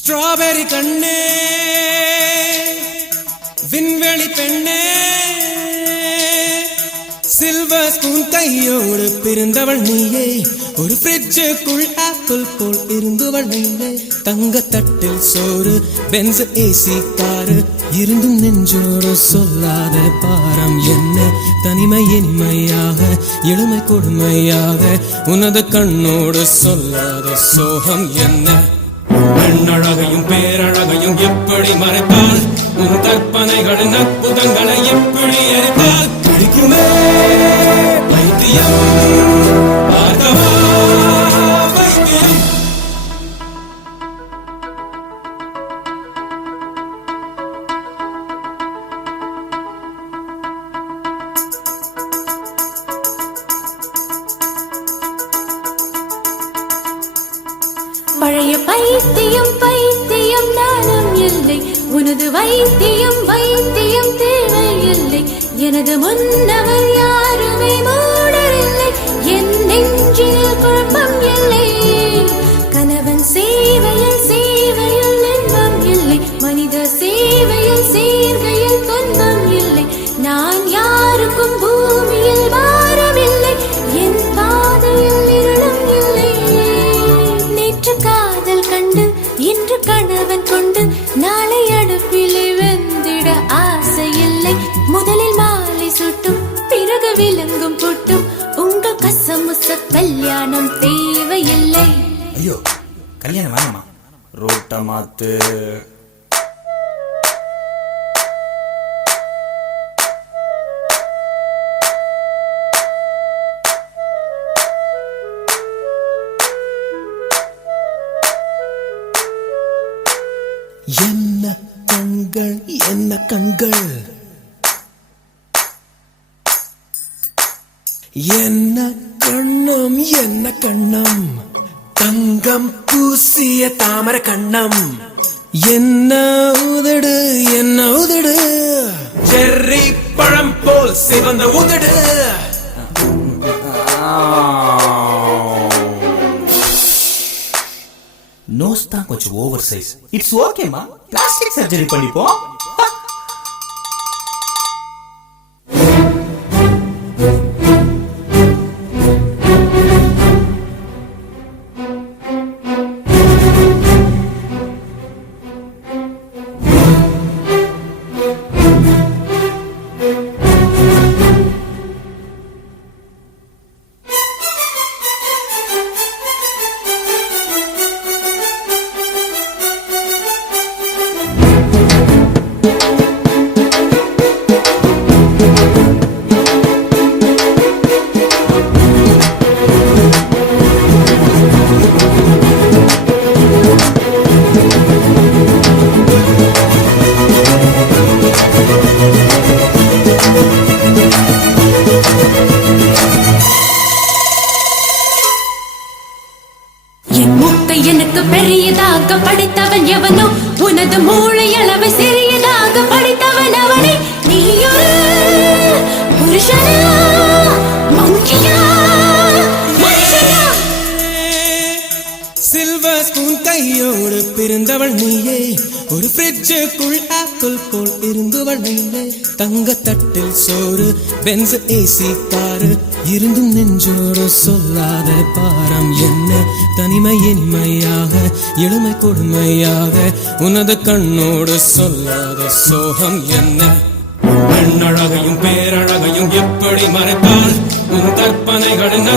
Strawberry கண்ணே விண்வெளி பெண்ணே சில்வர் ஸ்பூன் கையோடு பிறந்தவள் நீயே ஒரு ஃப்ரிட்ஜுக்குள் ஆப்பிள் போல் இருந்தவள் நீயே தங்க தட்டில் சோறு பென்ஸ் ஏசி காரு இருந்தும் நெஞ்சோடு சொல்லாத பாரம் என்ன தனிமை இனிமையாக எளிமை கொடுமையாக உனது கண்ணோடு சொல்லாத சோகம் என்ன பெண்ணழகையும் பேரழகையும் எப்படி மறைத்தால் உன் கற்பனைகளின் அற்புதங்களை எப்படி எரித்தால் பிடிக்குமே பைத்தியம் பார்க்கவா வைத்தியம் பழைய பைத்தியம் பைத்தியம் நானும் இல்லை உனது வைத்தியம் வைத்தியம் தேவையில்லை எனது முன்னவர் யாருமே மூடரில்லை என் நெஞ்சில் குழப்பம் இல்லை கணவன் சேவையில் சேவையில் இன்பம் இல்லை மனித சேவையில் சேர்கையில் துன்பம் இல்லை நான் யாருக்கும் பூமியில் பாரமில்லை என் பாதையில் இருளும் இல்லை காதல் கண்டு இன்று கணவன் கொண்டு நாளை அடுப்பிலே வெந்திட ஆசை இல்லை முதலில் மாலை சுட்டும் பிறகு விலங்கும் புட்டும் உங்கள் கசமுச கல்யாணம் தேவையில்லை. ஐயோ கல்யாணம் வேணாமா ரோட்ட மாத்து என்ன கண்கள் என்ன கண்கள் என்ன கண்ணம் என்ன கண்ணம் தங்கம் பூசிய தாமர கண்ணம் என்ன உதடு செர்ரி பழம் போல் சிவந்த உதடு நோஸ் தான் கொஞ்சம் ஓவர் சைஸ் இட்ஸ் ஓகேமா பிளாஸ்டிக் சர்ஜரி பண்ணிப்போம் எனக்கு பெரியதாக படித்தவன் எவனோ உனது மூளை அளவு சிறியதாக படித்தவன் அவனை நீயோ புருஷனா மங்கியா மனுஷனா சில்வர் ஸ்பூன் கையோடு பிறந்தவள் நீயே ஒரு ஃப்ரிட்ஜுக்குள் ஆப்பிள் போல் இருந்தவள் நீயே தங்க தட்டில் சோறு பென்ஸ் ஏசி காரு இருந்தும் நெஞ்சோடு சொல்லாத பாரம் என்ன தனிமை இனிமையாக எளிமை கொடுமையாக உனது கண்ணோடு சொல்லாத சோகம் என்ன பெண்ணழகையும் பேரழகையும் எப்படி மறைத்தால் உன் கற்பனைகளின்